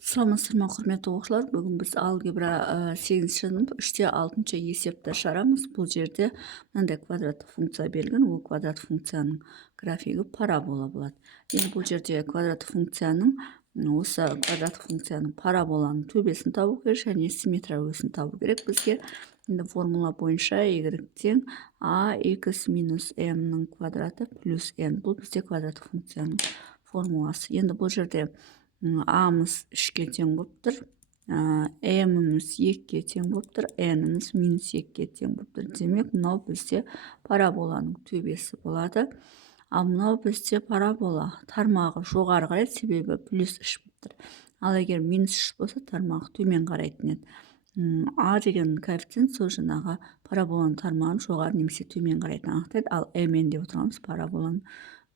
Саламатсыздар ма, құрметті оқушылар? Бүгін біз алгебра 8-ші сынып 3-те 6-шы есепті шығарамыз. Бұл жерде мынандай квадраттық функция берілген. Ол квадраттық функцияның графигі парабола болады. Енді бұл жерде квадраттық функцияның параболаның төбесін табу керек және симметрия өрісін табу керек бізге. Енді формула бойынша y тең ax минус m-нің квадраты плюс n. Бұл бізде квадраттық функцияның формуласы. Енді бұл жерде a-мыз 3-ке тең болып тұр, m-міз 2-ке тең болып тұр, n-міз минус 2-ке тең болып тұр. Демек, мынау бізде параболаның төбесі болады. Ал мынау бізде парабола тармағы жоғары қарайды, себебі плюс 3 болып тұр. Ал егер минус 3 болса, тармағы төмен қарайтын еді. А деген коэффициент сол жаңағы параболаның тармағын жоғары немесе төмен қарайтын анықтайды. Ал m-н деп отырғанымыз параболаның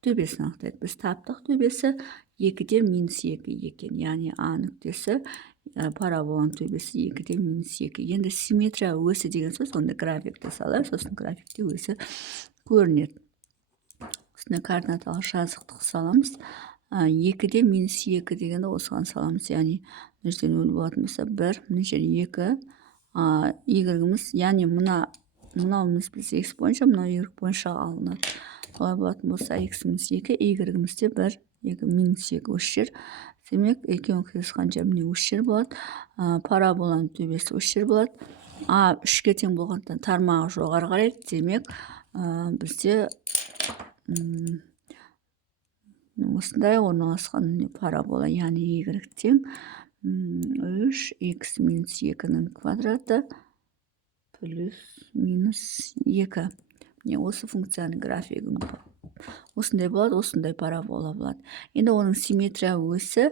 төбесін анықтайды. Біз таптық, төбесі 2-де минус 2 екен. Яғни А нүктесі параболаның төбесі 2-де минус 2. Енді симметрия өсі деген сөз, онда графикті салайық, сосын графикте өсі көрінеді. Осында координаталы жазықтық саламыз. 2-де минус 2 дегенді осыған саламыз. Яғни мына жерден 0 болатын болса 1, мына жер 2, y-іміз, яғни мынауымыз біз x бойынша, мынау y бойынша алынады. Олай болатын болса x-іміз 2, y-іміз де 1, 2 минус 2 осы жер. Демек, екеуін қиылысқан жер міне осы жер болады. Параболаның төбесі осы жер болады. А 3-ке тең болғандықтан тармағы жоғары қарайды. Демек, бізде осындай орналасқан парабола, яғни y тең 3x минус 2-нің квадраты плюс минус 2. Міне осы функцияның графигін осындай болады, осындай парабола болады. Енді оның симметрия өсі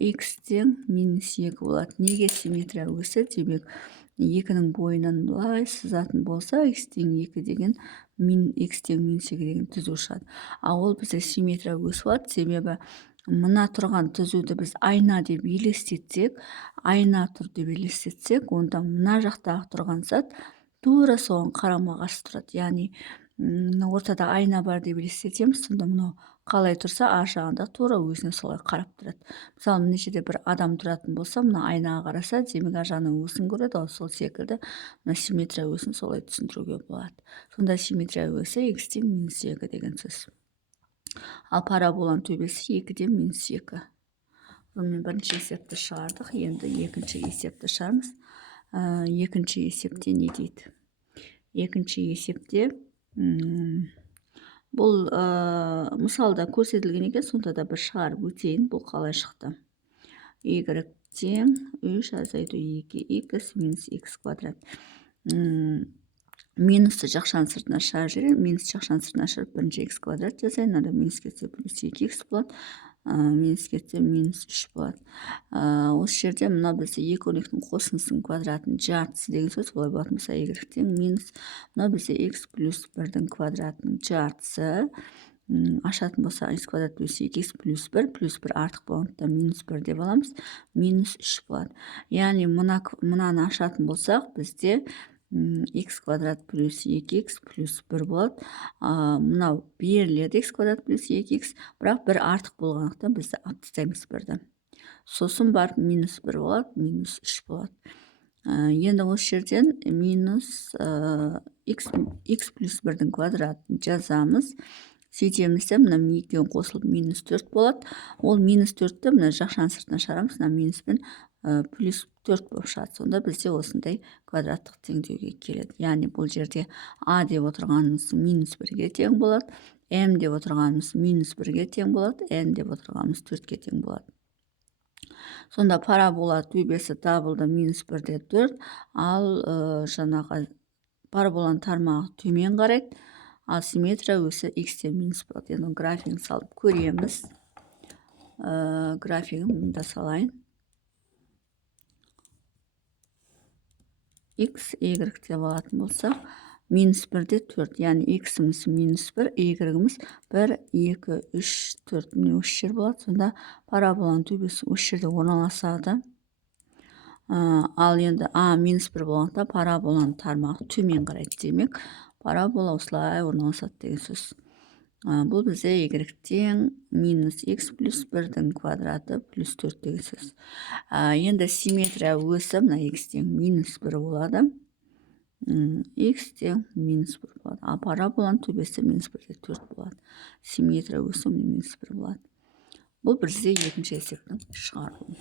x тең минус 2 болады. Неге симметрия өсі? Демек, 2-нің бойынан былай сызатын болса, x тең 2 деген x тең минус 2 деген түзу шығады. Ал ол бізде симметрия өсі болады, себебі мына тұрған түзуді біз айна деп елестетсек, онда мына жақтағы тұрған зат тура соған қарама-қарсы тұрады. Яғни, ортада айна бар деп елестетеміз, сонда мынау қалай тұрса, а жағында тура өзіне солай қарап тұрады. Мысалы, мына жерде бір адам тұратын болса, мына айнаға қараса, демек ар жағының өсін көреді, ал сол секілді мына симметрия өсін солай түсіндіруге болады. Сонда симметрия өсі x тең минус 2 деген сөз. Ал параболаның төбесі 2-де минус 2. Сонымен бірінші есепті шығардық, енді екінші есепті шығарамыз. Екінші есепте не дейді? Екінші есепте бұл мысалда көрсетілген екен, сонда да бір шығарып өтейін. Бұл қалай шықты? Y тең 3 азайту 2x минус x квадрат. Минусты жақшаның сыртына шығарып жіберейін. Минус жақшаның сыртына шығарып 1x квадрат жазайын. Мынада минус кетсе плюс 2x болады. Минус кетсе минус 3 болады. Осы жерде мына бізде екі өрнектің қосындысының квадратының жартысы деген сөз. Олай болатын болса y тең минус, мына бізде x плюс 1-дің квадратының жартысы. Ашатын болса x квадрат плюс 2x плюс 1, плюс 1 артық болғандықтан минус 1 деп аламыз. Минус 3 болады. Яғни мынаны ашатын болсақ, бізде x квадрат плюс 2x плюс 1 болады. Мынау беріледі x квадрат плюс 2x, бірақ 1 артық болғандықтан бізді алып тастаймыз 1-ді. Сосын барып минус 1 болады, минус 3 болады. Енді осы жерден минус x плюс 1-дің квадратын жазамыз. Сөйтемізде, мына екеуін қосылып минус 4 болады. Ол минус 4-ті мына жақшаның сыртына шығарамыз, мына минуспен плюс 4 болып шығады. Сонда бізде осындай квадраттық теңдеуге келеді. Яғни бұл жерде a деп отырғанымыз минус 1-ге тең болады, m деп отырғанымыз минус 1-ге тең болады, n деп отырғанымыз 4-ге тең болады. Сонда парабола төбесі табылды минус 1-де 4, ал жаңағы параболаның тармағы төмен қарайды, ал симметрия өсі x-те минус болады. Енді графигін салып көреміз. Графигін мұнда салайын. x, y деп алатын болсақ, минус 1-де 4, яғни x-іміз минус 1, y-іміз 1, 2, 3, 4, міне осы жер болады. Сонда параболаның төбесі осы жерде орналасады. Ал енді минус 1 болғанда параболаның тармағы төмен қарайды. Демек, парабола осылай орналасады деген сөз. бұл бізде y тең минус x плюс 1-дің квадраты плюс 4 деген сөз. Енді симметрия өсі мына x тең минус 1 болады. X тең минус 1 болады. А параболаның төбесі минус 1-де 4 болады. Симметрия өсі минус 1 болады. Бұл бізде екінші есептің шығарылуы.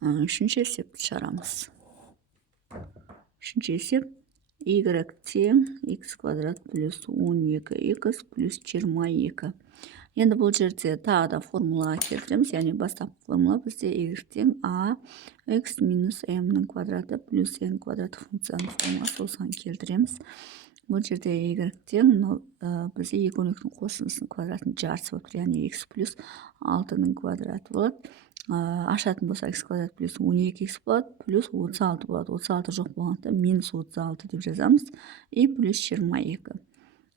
Үшінші есепті шығарамыз. Үшінші есеп y тең x квадрат плюс 12x плюс 22. Енді бұл жерде тағы да формула келтіреміз, яғни бастапқы формула бізде y тең a x минус m-нің квадраты плюс n квадраты функцияның формуласы, осыған келтіреміз. Бұл жерде y тең бізде екі өрнектің қосындысының квадратын жартысы болып тұр, яғни x плюс 6-ның квадраты болады. Ашатын болса x квадрат плюс 12x болады, плюс 36 болады. 36 жоқ болғанда минус 36 деп жазамыз. И плюс 22.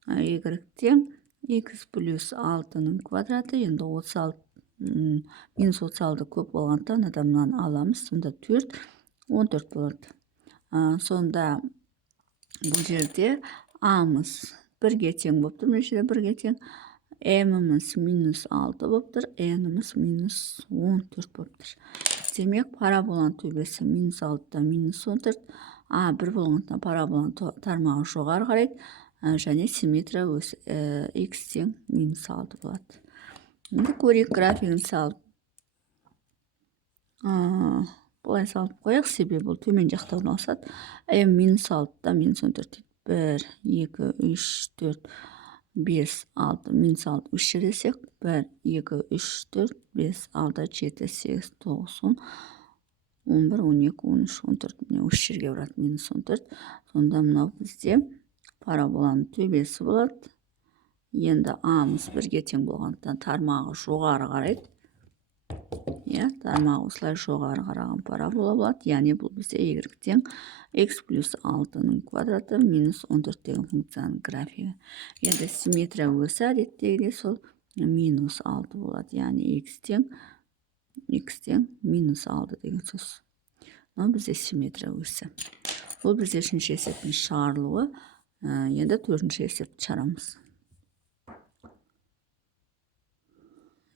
Y тең x плюс 6-ның квадраты, енді 36, минус 36 көп болғанда мынадан аламыз, сонда 4, 14 болады. Сонда бұл жерде a-мыз 1-ге тең болып тұр, мына жерде 1-ге тең. m-міз минус 6 болып тұр, n-міз минус 14 болып тұр. Демек, параболаның төбесі минус 6-да минус 14, а 1 болғандықтан параболаның тармағы жоғары қарайды, және симметрия өсі x тең минус 6 болады. Енді көрейік графигін салып. Бұлай салып қояқ, себебі бұл төмен жақта орналасады. m минус 6-да минус 14 дейді. 1, 2, 3, 4, 5, 6, минус 6 3 жердесек, 1, 2, 3, 4, 5, 6, 7, 8, 9, 10, 11, 12, 13, 14, міне 3 жерге барады, минус 14. Сонда мынау бізде параболаның төбесі болады. Енді a-мыз 1-ге тең болғандықтан тармағы жоғары қарайды. Тармағы осылай жоғары қараған парабола болады. Яғни бұл бізде y тең x плюс 6-ның квадраты минус 14 деген функцияның графигі. Енді симметрия өсі әдеттегідей сол минус 6 болады. Яғни x тең минус 6 деген сөз. Бұл бізде симметрия өсі. Бұл бізде үшінші есептің шығарылуы. Енді төртінші есепті шығарамыз.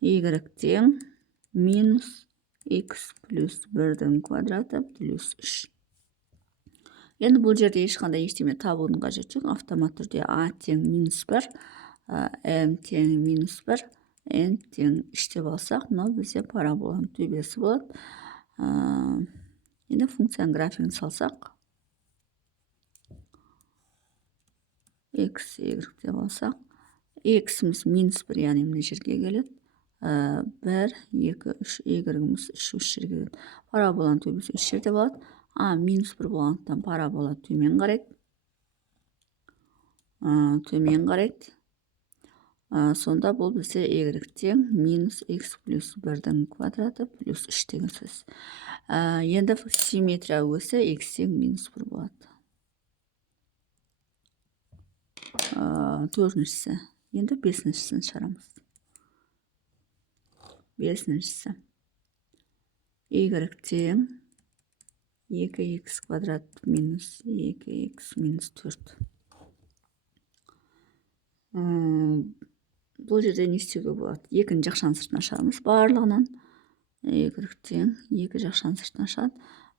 Y тең минус x плюс 1-дің квадраты плюс 3. Енді бұл жерде ешқандай ештеме табудың қажеті жоқ. Автомат түрде a тең минус 1, m тең минус 1, n тең 3 деп алсақ, мынау бізде параболаның төбесі болады. Енді функцияның графигін салсақ, x, y деп алсақ, x-міз минус 1, яғни мына жерге келеді. 1, 2, 3, y-міз 3 жерге келеді. Параболаның төбесі 3 жерде болады. А минус 1 болғандықтан парабола төмен қарайды. Сонда бұл бізде y тең минус x плюс 1-дің квадраты плюс 3 деген сөз. Енді симметрия өсі x тең минус 1 болады. Төртіншісі. Енді бесіншісін шығарамыз. Бесіншісі. Y тең 2x квадрат минус 2x минус 4. Бұл жерде не істеуге болады? Екінің жақшаның сыртына шығарамыз барлығынан. Y тең 2 жақшаның сыртына шығады.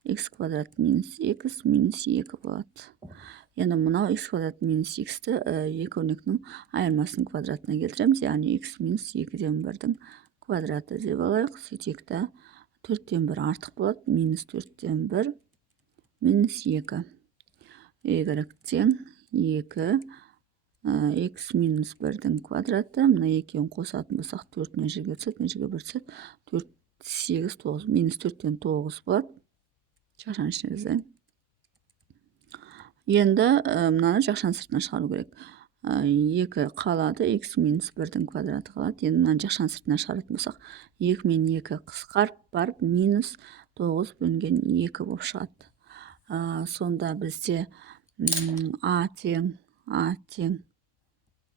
X квадрат минус 2 минус 2 болады. Енді мынау x квадрат минус x-ті екі өрнектің айырмасының квадратына келтіреміз. Яғни x минус 2-ден 1-дің квадраты деп алайық. Сөйтейік та 4-тен 1 артық болады. Минус 4-тен 1 минус 2. Y тең 2 x минус 1-дің квадраты. Мына екеуін қосатын болсақ 4 мына жерге түседі, мына жерге 1 түседі. 4, 8, 9, минус 4-тен 9 болады. Жақшаның ішіне жазайын. Енді мынаны жақшаның сыртына шығару керек. 2 қалады, x минус 1-дің квадраты қалады. Енді мынаны жақшаның сыртына шығаратын болсақ, 2 мен 2 қысқарып барып, минус 9 бөлінген 2 болып шығады. Сонда бізде a тең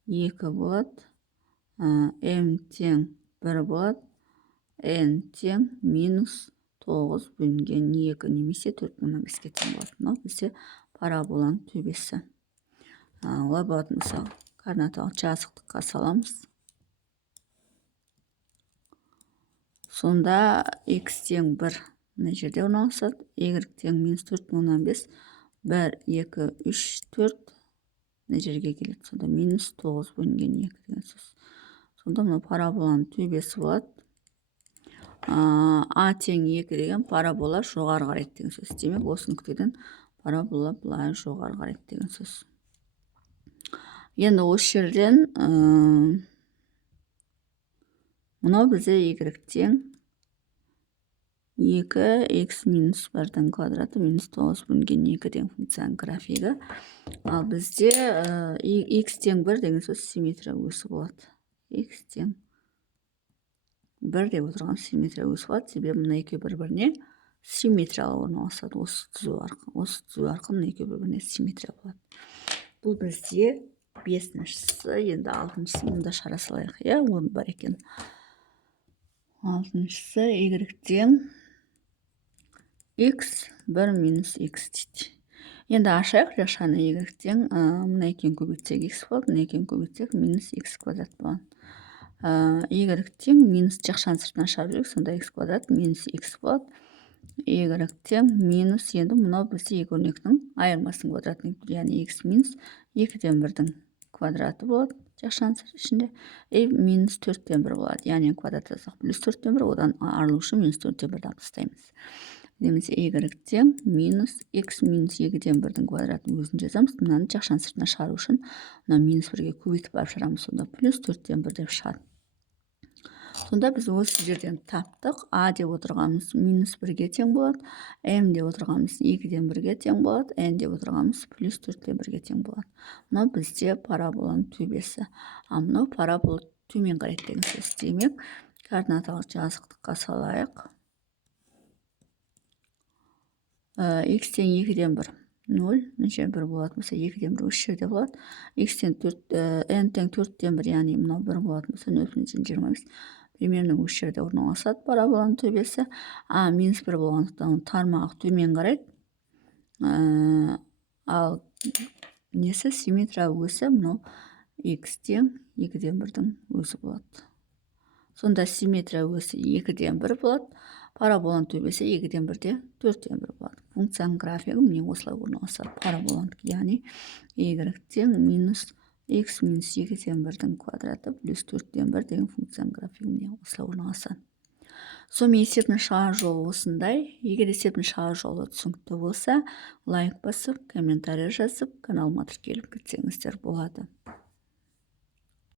2 болады, m тең 1 болады, n тең минус 9 бөлінген 2 немесе 4/5-ке тең болады. Мынау бізде параболаның төбесі. Олай болатын болса, координаталық жазықтыққа саламыз. Сонда x тең 1 мына жерде орналасады. Y тең минус 4,5. 1, 2, 3, 4 мына жерге келеді. Сонда минус 9 бөлінген 2 деген сөз. Сонда мына параболаның төбесі болады. А тең 2 деген парабола жоғары қарайды деген сөз. Демек, осы нүктеден парабола былай жоғары қарайды деген сөз. Енді осы жерден мынау бізде y тең 2x минус 1-дің квадраты минус 9 бөлінген 2 деген функцияның графигі. Ал бізде x тең 1 деген сөз симметрия өсі болады. X тең 1 деп отырған симметрия өсі болады. Себебі мына екеуі бір-біріне симметриялы орналасады. Осы түзу арқылы мына екеуі бір-біріне симметрия болады. Бұл бізде 5-шісі. Енді 6-шысы мұнда шара салайық. Орын бар екен. 6-шысы y тең x 1 минус x дейді. Енді ашайық жақшаны y тең мына екеуін көбейтсек x болады, мына екеуін көбейтсек минус x квадрат болады. Y тең минус жақшаны сыртынан шығарып жүрек, сонда x квадрат минус x болады. Y тең минус, енді мынау бізде екі өрнектің айырмасының квадратын, яғни x минус 2-ден 1-дің квадраты болады. Жақшаны ішінде минус 4-ден 1 болады. Яғни квадрат жазсақ плюс 4-ден 1, одан арылу үшін минус 4-ден 1-ді тастаймыз. Демесе y тең минус x минус 2-ден 1-дің квадратын өзін жазамыз. Мынаны жақшаны сыртына шығару үшін мына минус 1-ге көбейтіп барып шығарамыз. Сонда плюс 4-ден 1 деп шығады. Сонда біз осы жерден таптық. А деп отырғанымыз минус 1-ге тең болады. М деп отырғанымыз 2-ден 1-ге тең болады. N деп отырғанымыз плюс 4-ден 1-ге тең болады. Мынау бізде параболаның төбесі. А мынау парабола төмен қарайды деген сөз. Демек, координаталық жазықтыққа салайық. X тең 2-ден 1 0, мына жер 1 болатын болса 2-ден 1 осы жерде болады. X тең 4, N тең 4-ден 1, яғни мынау 1 болатын болса 0,25 примерно осы жерде орналасады параболаның төбесі. А минус 1 болғандықтан тармағы төмен қарайды. Ал несі симметрия өсі мынау x тең 2-ден 1-дің өсі болады. Сонда симметрия өсі 2-ден 1 болады. Параболаның төбесі 2-ден 1-де 4-ден 1 болады. Функцияның графигі міне осылай орналасады. Параболаның, яғни y тең минус x минус 2-ден 1-дің квадраты плюс 4-ден 1 деген функцияның графигі міне осылай орналасады. Сонымен есебінің шығару жолы осындай. Егер есебінің шығару жолы түсінікті болса, лайк басып, комментарий жазып, каналыма тіркеліп кетсеңіздер болады.